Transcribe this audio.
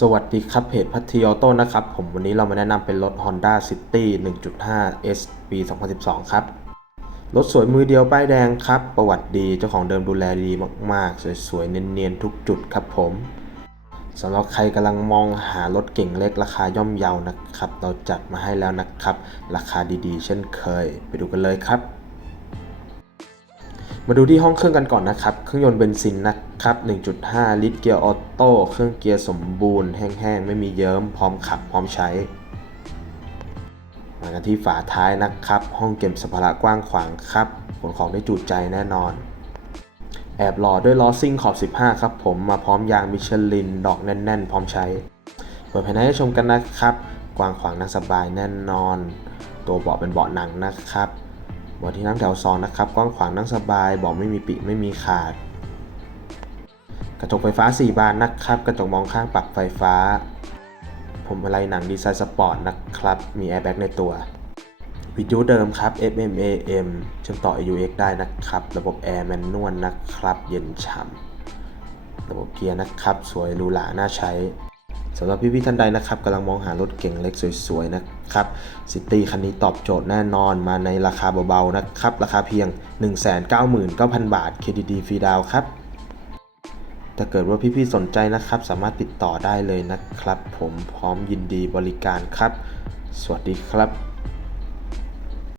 สวัสดีครับเพจพัทยออโต้นะครับผมวันนี้เรามาแนะนำเป็นรถ Honda City 1.5 S ปี 2012 ครับ รถสวยมือเดียวป้ายแดงครับ ประวัติดีเจ้าของเดิมดูแลดีมาก ๆ สวย ๆ เนียน ๆ ทุกจุดครับผมสำหรับใครกำลังมองหารถเก่งเล็กราคาย่อมเยานะครับ เราจัดมาให้แล้วนะครับ ราคาดี ๆ เช่นเคย ไปดูกันเลยครับ มาดูที่ห้องเครื่องกันก่อนนะครับ เครื่องยนต์เบนซินนะครับ 1.5 ลิตรเกียร์ออโต้ เครื่องเกียร์สมบูรณ์แห้งๆ ไม่มีเยิ้ม พร้อมขับ พร้อมใช้ มากันที่ฝาท้ายนะครับ ห้องเก็บสัมภาระกว้างขวางครับ ขนของได้จุใจแน่นอน แอบหล่อด้วยล้อซิ่งขอบ 15 ครับผม มาพร้อมยางมิชลิน ดอกแน่น ๆ พร้อมใช้ เปิดภายในให้ชมกันนะครับ กว้างขวางนั่งสบายแน่นอน ตัวเบาะเป็นเบาะหนังนะครับ บาะที่นั่งแถวสองนะครับกว้างขวางนั่งสบายเบาะไม่มีปิไม่มีขาด กระจกไฟฟ้า 4 บานนะครับ กระจกมองข้างปรับไฟฟ้า ผมอะไรหนังดีไซน์สปอร์ตนะครับ มีแอร์แบ็กในตัว วิทยุเดิมครับ FM AM เชื่อมต่อ AUX ได้นะครับ ระบบแอร์แมนนวลนะครับ เย็นฉ่ำระบบเกียร์นะครับ สวยหรูหราน่าใช้ สำหรับพี่ๆท่านใดนะครับกำลังมองหารถเก่งเล็กสวยๆนะครับซิตี้คันนี้ตอบโจทย์แน่นอนมาในราคาเบาๆนะครับ ราคาเพียง 199,000 บาท KDD ฟรีดาวครับถ้าเกิดว่าพี่ๆสนใจนะครับ สามารถติดต่อได้เลยนะครับ ผมพร้อมยินดีบริการครับ สวัสดีครับ